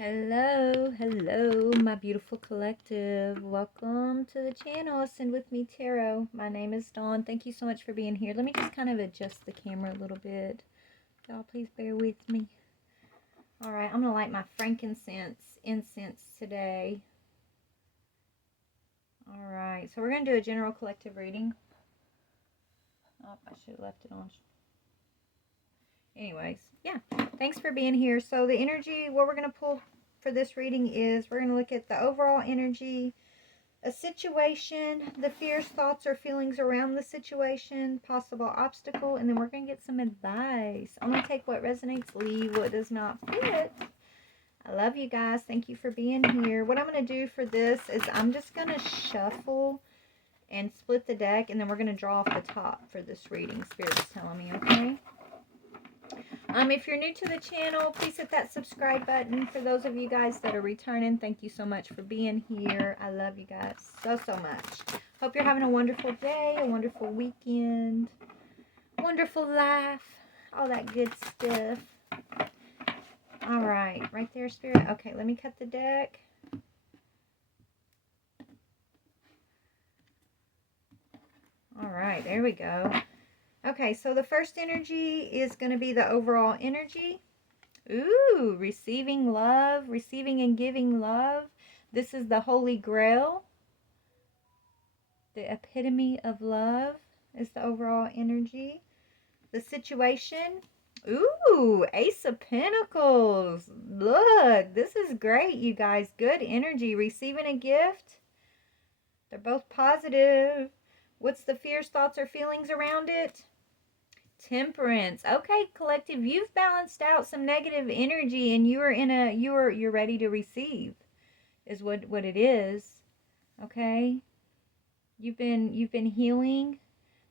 Hello, hello, my beautiful collective. Welcome to the channel, Ascend With Me Tarot. My name is Dawn. Thank you so much for being here. Let me just kind of adjust the camera a little bit. Y'all, please bear with me. All right, I'm going to light my frankincense incense today. All right, so we're going to do a general collective reading. Oh, I should have left it on. Anyways, yeah, thanks for being here. So the energy, what we're going to pull for this reading is we're going to look at the overall energy, a situation, the fears, thoughts, or feelings around the situation, possible obstacle, and then we're going to get some advice. I'm going to take what resonates, leave what does not fit. I love you guys. Thank you for being here. What I'm going to do for this is I'm just going to shuffle and split the deck, and then we're going to draw off the top for this reading. Spirit's telling me, okay? If you're new to the channel, please hit that subscribe button. For those of you guys that are returning, thank you so much for being here. I love you guys so much. Hope you're having a wonderful day, a wonderful weekend, wonderful life, all that good stuff. All right, right there, Spirit. Okay, let me cut the deck. All right, there we go. Okay, so the first energy is going to be the overall energy. Ooh, receiving love, receiving and giving love. This is the Holy Grail. The epitome of love is the overall energy. The situation. Ooh, Ace of Pentacles. Look, this is great, you guys. Good energy. Receiving a gift. They're both positive. What's the fears, thoughts, or feelings around it? Temperance. Okay, collective, you've balanced out some negative energy and you're ready to receive is what it is. Okay? You've been healing.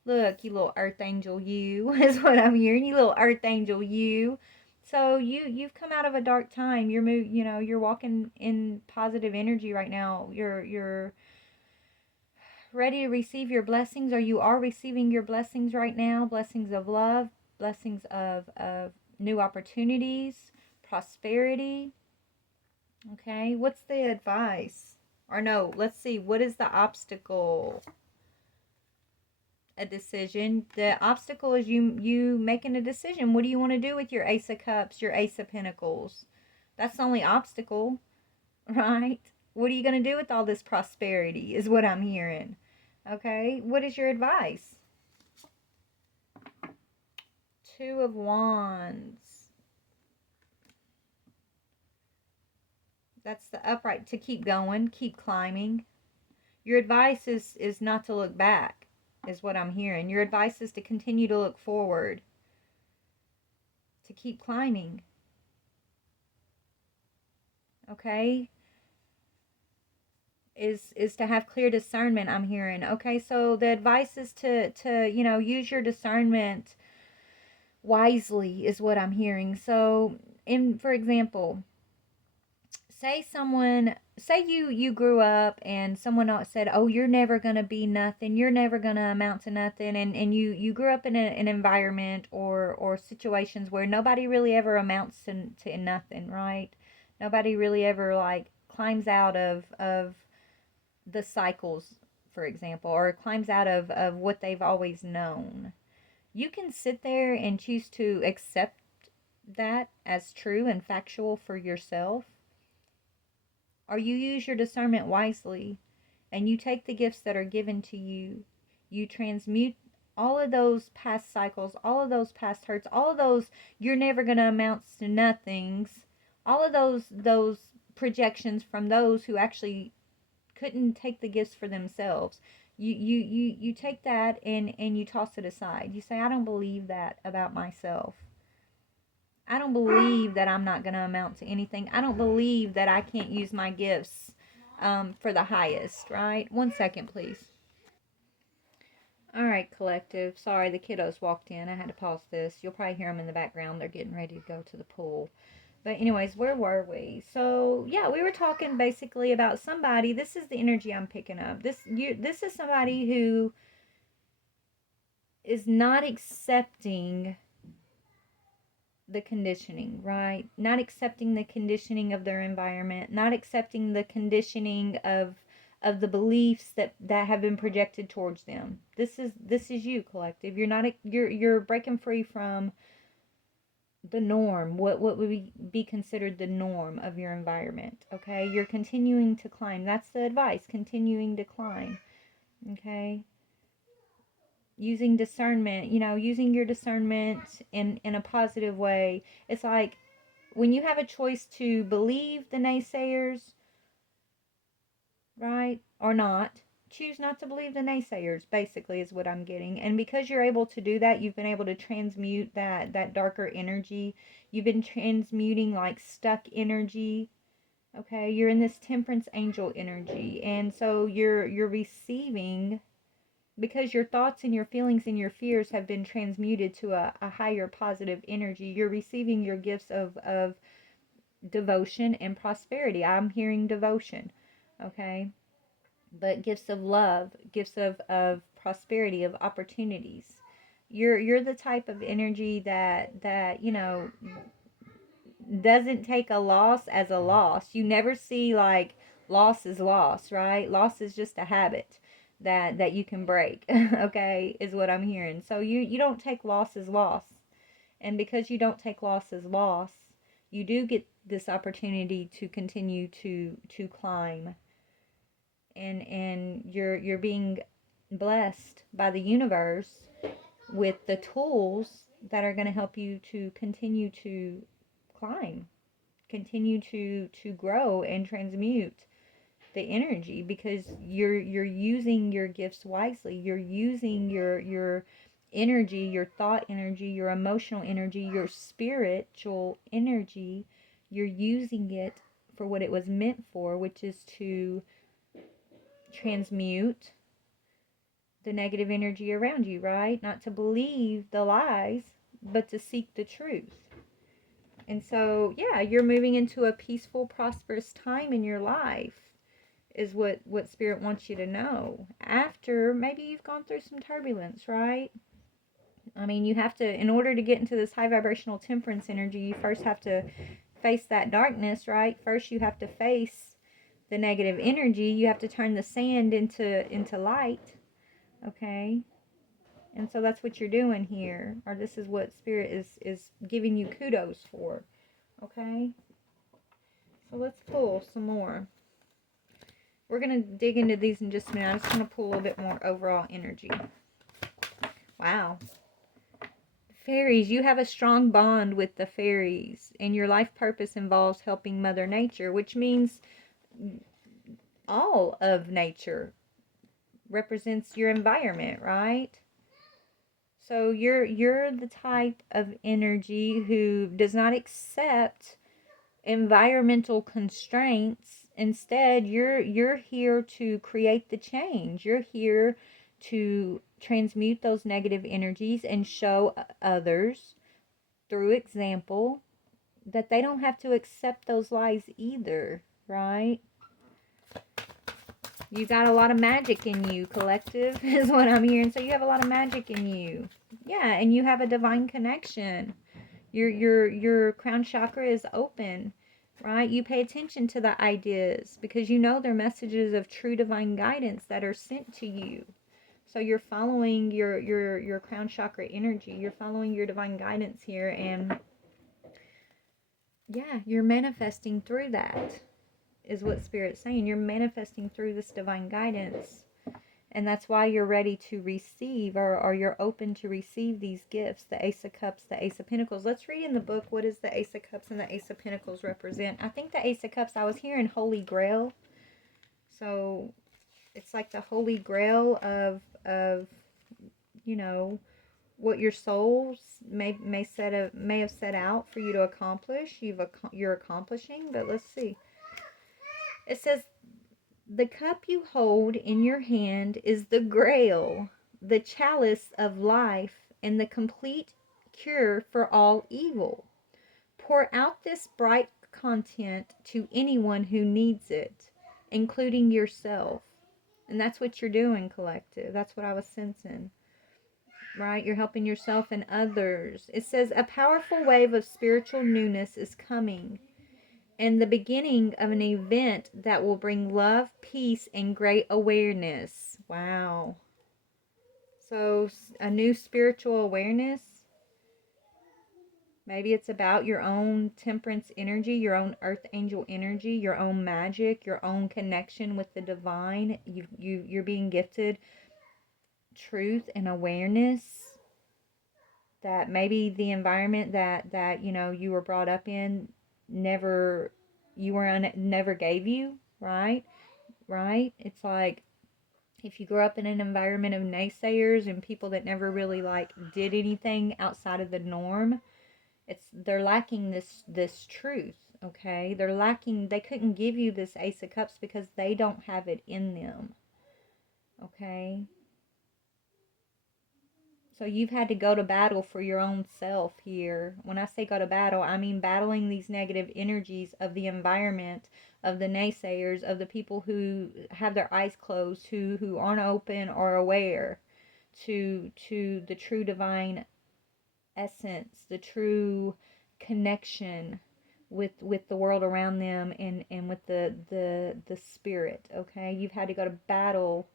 Look, you little earth angel, you is what I'm hearing. You little earth angel, you. So you've come out of a dark time. You're walking in positive energy right now. You're ready to receive your blessings, or you are receiving your blessings right now. Blessings of love, blessings of new opportunities, prosperity. Okay, what's the advice? Or no, let's see, what is the obstacle? A decision. The obstacle is you making a decision. What do you want to do with your Ace of Cups, your Ace of Pentacles? That's the only obstacle, right? What are you going to do with all this prosperity is what I'm hearing. Okay, what is your advice? Two of Wands. That's the upright, to keep going, keep climbing. Your advice is not to look back, is what I'm hearing. Your advice is to continue to look forward, to keep climbing. Okay? Is to have clear discernment, I'm hearing. Okay, so the advice is to use your discernment wisely is what I'm hearing. So, for example, say you grew up and someone else said, oh, you're never going to be nothing, you're never going to amount to nothing, and you grew up in an environment or situations where nobody really ever amounts to nothing, right? Nobody really ever like climbs out of the cycles, for example, or climbs out of what they've always known. You can sit there and choose to accept that as true and factual for yourself, or you use your discernment wisely and you take the gifts that are given to you. You transmute all of those past cycles, all of those past hurts, all of those you're never going to amount to nothings, all of those projections from those who actually couldn't take the gifts for themselves. You take that and you toss it aside. You say, I don't believe that about myself. I don't believe that I'm not going to amount to anything. I don't believe that I can't use my gifts for the highest, right? 1 second, please. All right, collective. Sorry, the kiddos walked in. I had to pause this. You'll probably hear them in the background. They're getting ready to go to the pool. But anyways, where were we? So, yeah, we were talking basically about somebody. This is the energy I'm picking up. This is somebody who is not accepting the conditioning, right? Not accepting the conditioning of their environment, not accepting the conditioning of the beliefs that have been projected towards them. This is you, collective. You're breaking free from the norm. What would be considered the norm of your environment? Okay, you're continuing to climb. That's the advice. Continuing to climb. Okay, using discernment. Using your discernment in a positive way. It's like when you have a choice to believe the naysayers, right, or not, choose not to believe the naysayers, basically, is what I'm getting. And because you're able to do that, you've been able to transmute that darker energy. You've been transmuting like stuck energy. Okay, you're in this temperance angel energy, and so you're receiving, because your thoughts and your feelings and your fears have been transmuted to a higher positive energy. You're receiving your gifts of devotion and prosperity. I'm hearing devotion, okay? But gifts of love, gifts of prosperity, of opportunities. You're the type of energy that doesn't take a loss as a loss. You never see like loss is loss, right? Loss is just a habit that you can break, okay? Is what I'm hearing. So you don't take loss as loss. And because you don't take loss as loss, you do get this opportunity to continue to climb, and you're being blessed by the universe with the tools that are going to help you to continue to climb, continue to grow and transmute the energy, because you're using your gifts wisely. You're using your energy, your thought energy, your emotional energy, your spiritual energy. You're using it for what it was meant for, which is to transmute the negative energy around you, right? Not to believe the lies, but to seek the truth. And so, yeah, you're moving into a peaceful, prosperous time in your life, is what Spirit wants you to know. After maybe you've gone through some turbulence, right? I mean, you have to, in order to get into this high vibrational temperance energy, you first have to face that darkness, right? First, you have to face the negative energy. You have to turn the sand into light, okay? And so that's what you're doing here, or this is what Spirit is giving you kudos for, okay? So let's pull some more. We're going to dig into these in just a minute. I just want to pull a little bit more overall energy. Wow. Fairies, you have a strong bond with the fairies, and your life purpose involves helping Mother Nature, which means all of nature represents your environment, right? So you're the type of energy who does not accept environmental constraints. Instead, you're here to create the change. You're here to transmute those negative energies and show others through example that they don't have to accept those lies either, right? You got a lot of magic in you, collective, is what I'm hearing. So you have a lot of magic in you. Yeah, and you have a divine connection. Your crown chakra is open, right? You pay attention to the ideas because you know they're messages of true divine guidance that are sent to you. So you're following your crown chakra energy. You're following your divine guidance here, and yeah, you're manifesting through that, is what Spirit's saying. You're manifesting through this divine guidance. And that's why you're ready to receive, or you're open to receive these gifts, the Ace of Cups, the Ace of Pentacles. Let's read in the book, what does the Ace of Cups and the Ace of Pentacles represent? I think the Ace of Cups, I was hearing Holy Grail. So it's like the Holy Grail of what your souls may have set out for you to accomplish. You're accomplishing, but let's see. It says, the cup you hold in your hand is the Grail, the chalice of life, and the complete cure for all evil. Pour out this bright content to anyone who needs it, including yourself. And that's what you're doing, collective. That's what I was sensing. right? You're helping yourself and others. It says a powerful wave of spiritual newness is coming, and the beginning of an event that will bring love, peace, and great awareness. Wow. So, a new spiritual awareness. Maybe it's about your own temperance energy, your own earth angel energy, your own magic, your own connection with the divine. You're being gifted truth and awareness that maybe the environment that you were brought up in never never gave you, right? Right? It's like if you grew up in an environment of naysayers and people that never really like did anything outside of the norm, they're lacking this truth. Okay, they couldn't give you this Ace of Cups because they don't have it in them. Okay, so you've had to go to battle for your own self here. When I say go to battle, I mean battling these negative energies of the environment, of the naysayers, of the people who have their eyes closed, who aren't open or aware to the true divine essence, the true connection with the world around them, and with the spirit. Okay, you've had to go to battle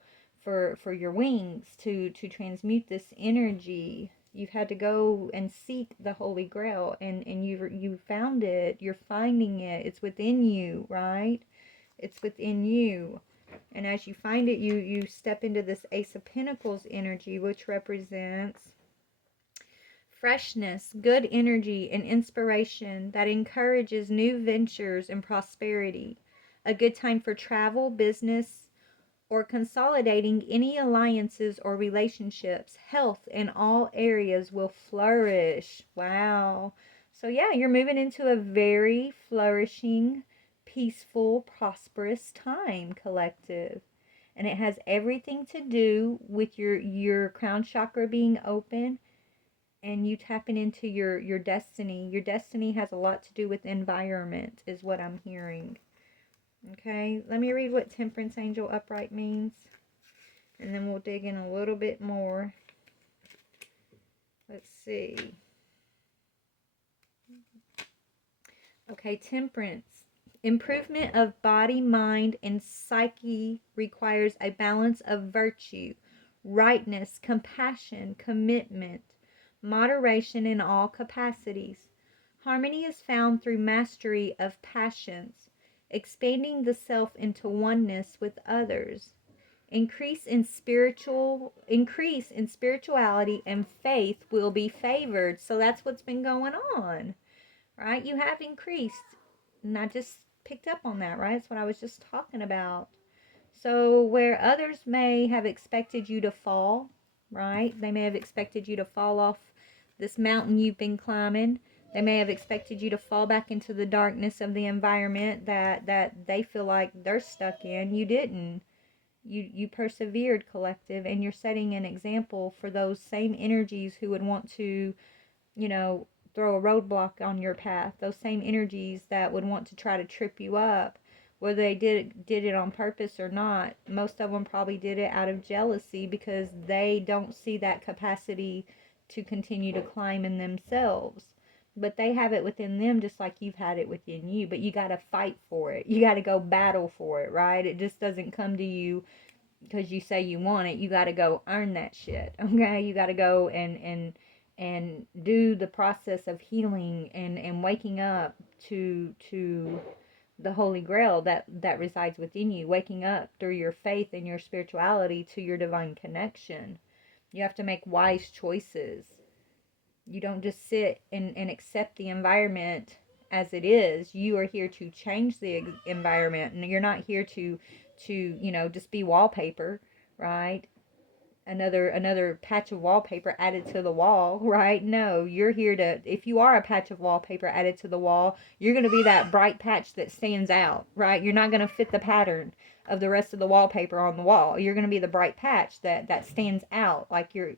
for your wings to transmute this energy. You've had to go and seek the Holy Grail, and you found it. You're finding it. It's within you, right? It's within you. And as you find it, you step into this Ace of Pentacles energy, which represents freshness, good energy, and inspiration that encourages new ventures and prosperity. A good time for travel, business, or consolidating any alliances or relationships. Health in all areas will flourish. Wow. So, yeah, you're moving into a very flourishing, peaceful, prosperous time, collective. And it has everything to do with your crown chakra being open and you tapping into your destiny. Your destiny has a lot to do with environment, is what I'm hearing. Okay, let me read what Temperance Angel Upright means, and then we'll dig in a little bit more. Let's see. Okay, Temperance. Improvement of body, mind, and psyche requires a balance of virtue, rightness, compassion, commitment, moderation in all capacities. Harmony is found through mastery of passions, expanding the self into oneness with others. Increase in spirituality and faith will be favored. So that's what's been going on, right? You have increased. And I just picked up on that, right? That's what I was just talking about. So where others may have expected you to fall, right? They may have expected you to fall off this mountain you've been climbing. They may have expected you to fall back into the darkness of the environment that they feel like they're stuck in. You didn't. You persevered, collective, and you're setting an example for those same energies who would want to, you know, throw a roadblock on your path. Those same energies that would want to try to trip you up, whether they did it on purpose or not. Most of them probably did it out of jealousy because they don't see that capacity to continue to climb in themselves. But they have it within them just like you've had it within you. But you got to fight for it. You got to go battle for it, right? It just doesn't come to you because you say you want it. You got to go earn that shit. Okay? You got to go and do the process of healing and waking up to the Holy Grail that resides within you, waking up through your faith and your spirituality to your divine connection. You have to make wise choices. You don't just sit and accept the environment as it is. You are here to change the environment, and you're not here to just be wallpaper, right? Another patch of wallpaper added to the wall, right? No, you're here to, if you are a patch of wallpaper added to the wall, you're going to be that bright patch that stands out, right? You're not going to fit the pattern of the rest of the wallpaper on the wall. You're going to be the bright patch that stands out, like you're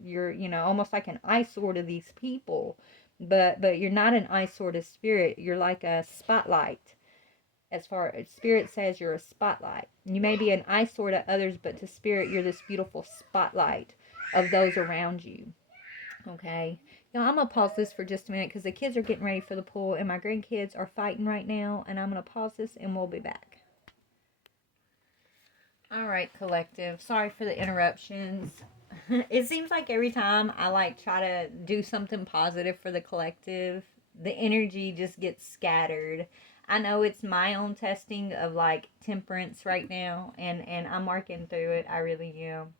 almost like an eyesore to these people. But you're not an eyesore to spirit. You're like a spotlight. As far as spirit says, you're a spotlight. You may be an eyesore to others, but to spirit, you're this beautiful spotlight of those around you. Okay. Y'all, I'm going to pause this for just a minute because the kids are getting ready for the pool and my grandkids are fighting right now. And I'm going to pause this and we'll be back. All right, collective. Sorry for the interruptions. It seems like every time I like try to do something positive for the collective, the energy just gets scattered. I know it's my own testing of like temperance right now, and I'm working through it. I really am.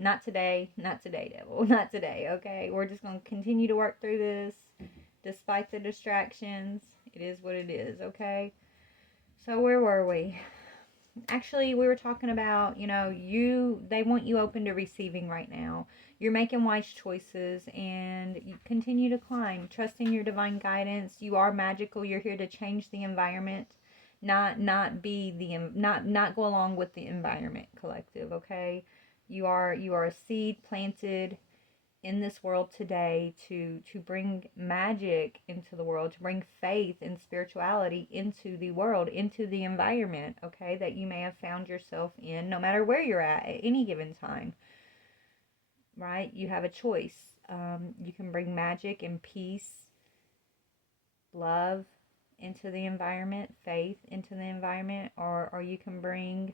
Not today, not today, devil, not today. Okay, we're just gonna continue to work through this, despite the distractions. It is what it is. Okay. So where were we? Actually, we were talking about, they want you open to receiving right now. You're making wise choices and you continue to climb, trusting your divine guidance. You are magical. You're here to change the environment, not be the not go along with the environment, collective, okay? You are a seed planted in this world today to bring magic into the world, to bring faith and spirituality into the world, into the environment, okay, that you may have found yourself in, no matter where you're at any given time, right? You have a choice. You can bring magic and peace, love into the environment, faith into the environment, or you can bring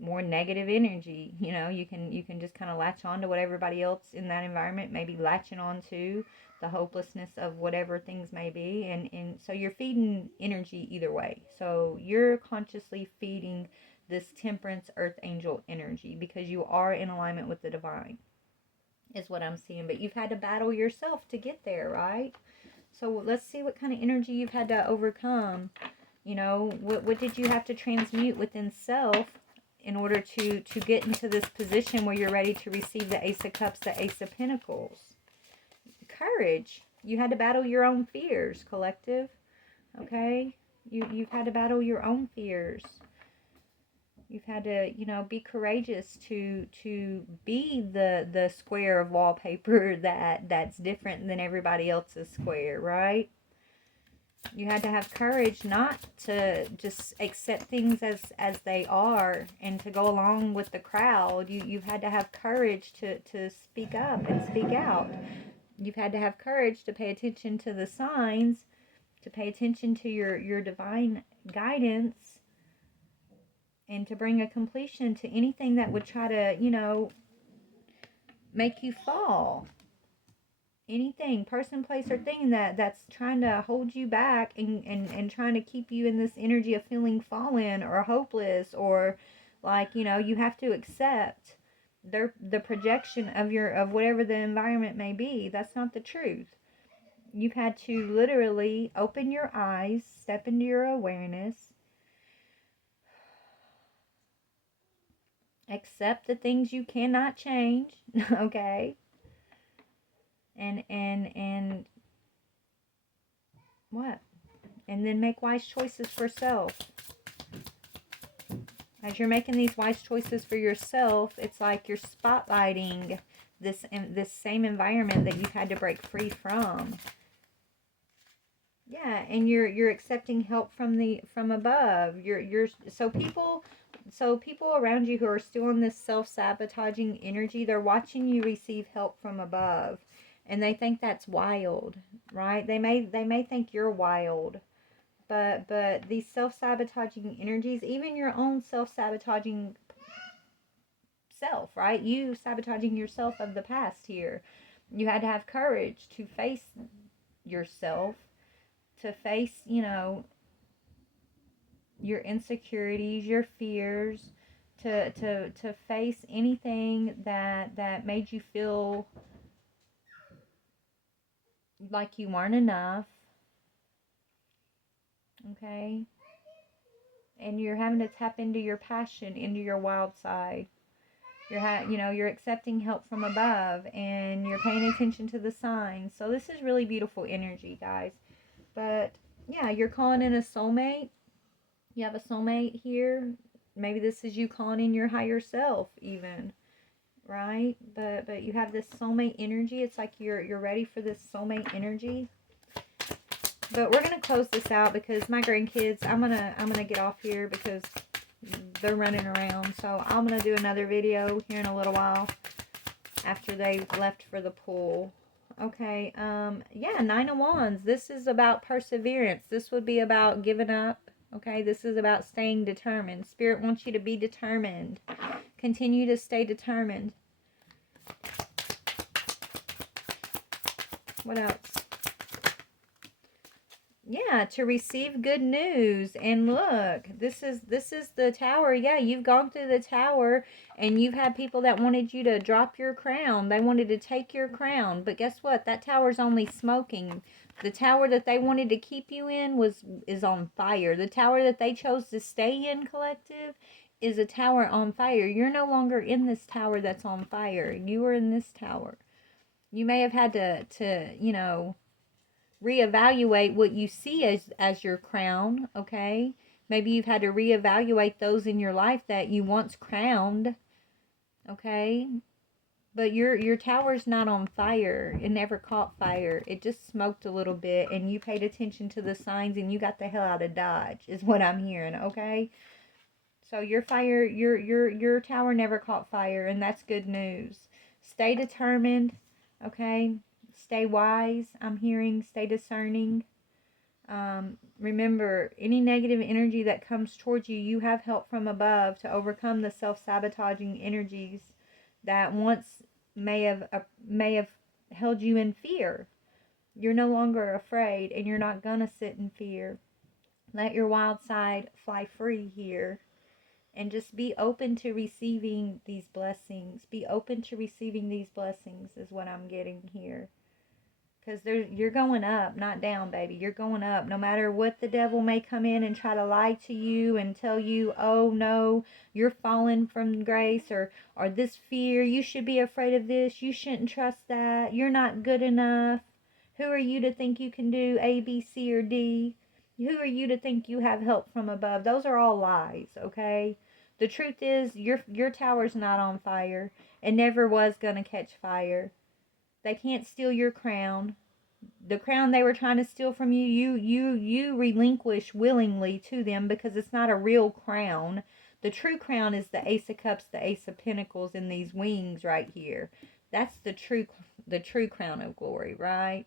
more negative energy. You can just kind of latch on to what everybody else in that environment may be latching on to, the hopelessness of whatever things may be, and so you're feeding energy either way. So you're consciously feeding this temperance earth angel energy because you are in alignment with the divine, is what I'm seeing. But you've had to battle yourself to get there, right? So let's see what kind of energy you've had to overcome. What did you have to transmute within self in order to get into this position where you're ready to receive the Ace of Cups, the Ace of Pentacles? Courage. You had to battle your own fears, collective. Okay? You've had to battle your own fears. You've had to, be courageous to be the square of wallpaper that's different than everybody else's square, right? You had to have courage not to just accept things as they are and to go along with the crowd. You've had to have courage to speak up and speak out. You've had to have courage to pay attention to the signs, to pay attention to your divine guidance, and to bring a completion to anything that would try to, make you fall. Anything, person, place, or thing that's trying to hold you back and trying to keep you in this energy of feeling fallen or hopeless, or like, you have to accept the projection of whatever the environment may be. That's not the truth. You've had to literally open your eyes, step into your awareness, accept the things you cannot change, okay? And what? And then make wise choices for self. As you're making these wise choices for yourself, it's like you're spotlighting this same environment that you've had to break free from. Yeah, and you're accepting help from above. So people around you who are still in this self-sabotaging energy, they're watching you receive help from above, and they think that's wild, right? They may think you're wild. But these self-sabotaging energies, even your own self-sabotaging self, right? You sabotaging yourself of the past here. You had to have courage to face yourself, to face, your insecurities, your fears, to face anything that made you feel like you weren't enough. Okay? And you're having to tap into your passion, into your wild side. You're accepting help from above, and you're paying attention to the signs. So this is really beautiful energy, guys. But yeah, you're calling in a soulmate. You have a soulmate here. Maybe this is you calling in your higher self, even, right? But you have this soulmate energy. It's like you're ready for this soulmate energy. But we're gonna close this out because my grandkids, I'm gonna get off here because they're running around. So I'm gonna do another video here in a little while. after they left for the pool. Okay, yeah, Nine of Wands. This is about perseverance. This would be about giving up. Okay, this is about staying determined. Spirit wants you to be determined. Continue to stay determined. What else? Yeah, to receive good news. And look, this is the tower. Yeah, you've gone through the tower and you've had people that wanted you to drop your crown. They wanted to take your crown. But guess what? That tower's only smoking. The tower that they wanted to keep you in is on fire. The tower that they chose to stay in, collective, is a tower on fire. You're no longer in this tower that's on fire. You are in this tower. You may have had to, you know, reevaluate what you see as your crown, okay? Maybe you've had to reevaluate those in your life that you once crowned, okay? But your tower's not on fire. It never caught fire. It just smoked a little bit and you paid attention to the signs and you got the hell out of Dodge is what I'm hearing, okay? So your fire, your tower never caught fire, and that's good news. Stay determined, okay? Stay wise. I'm hearing stay discerning. Remember, any negative energy that comes towards you, you have help from above to overcome the self-sabotaging energies that once may have held you in fear. You're no longer afraid, and you're not gonna sit in fear. Let your wild side fly free here, and just be open to receiving these blessings. Be open to receiving these blessings is what I'm getting here. Because you're going up, not down, baby. You're going up. No matter what the devil may come in and try to lie to you and tell you, oh no, you're falling from grace, or this fear, you should be afraid of this, you shouldn't trust that, you're not good enough. Who are you to think you can do A, B, C, or D? Who are you to think you have help from above? Those are all lies, okay? The truth is, your tower's not on fire. It never was going to catch fire. They can't steal your crown. The crown they were trying to steal from you, you relinquish willingly to them because it's not a real crown. The true crown is the Ace of Cups, the Ace of Pentacles, and these wings right here. That's the true crown of glory, right?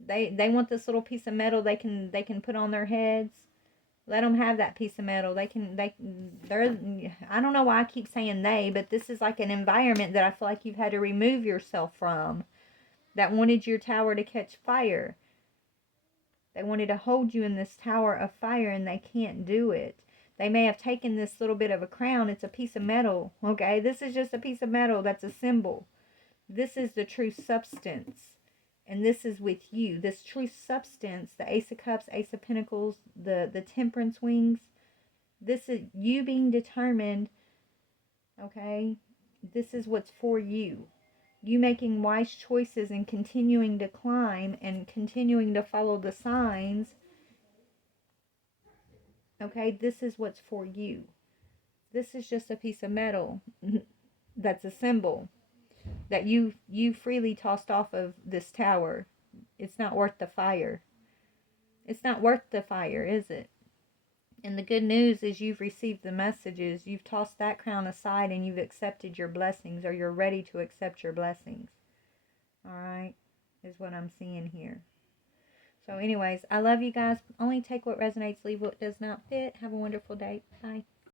They want this little piece of metal they can put on their heads. Let them have that piece of metal. They're, I don't know why I keep saying they, but this is like an environment that I feel like you've had to remove yourself from, that wanted your tower to catch fire. They wanted to hold you in this tower of fire, and they can't do it. They may have taken this little bit of a crown. It's a piece of metal, okay? This is just a piece of metal that's a symbol. This is the true substance. And this is with you. This true substance, the Ace of Cups, Ace of Pentacles, the Temperance wings. This is you being determined, okay? This is what's for you. You making wise choices and continuing to climb and continuing to follow the signs, okay? This is what's for you. This is just a piece of metal that's a symbol that you freely tossed off of this tower. It's not worth the fire. It's not worth the fire, is it? And the good news is you've received the messages. You've tossed that crown aside and you've accepted your blessings, or you're ready to accept your blessings. All right, is what I'm seeing here. So anyways, I love you guys. Only take what resonates, leave what does not fit. Have a wonderful day. Bye.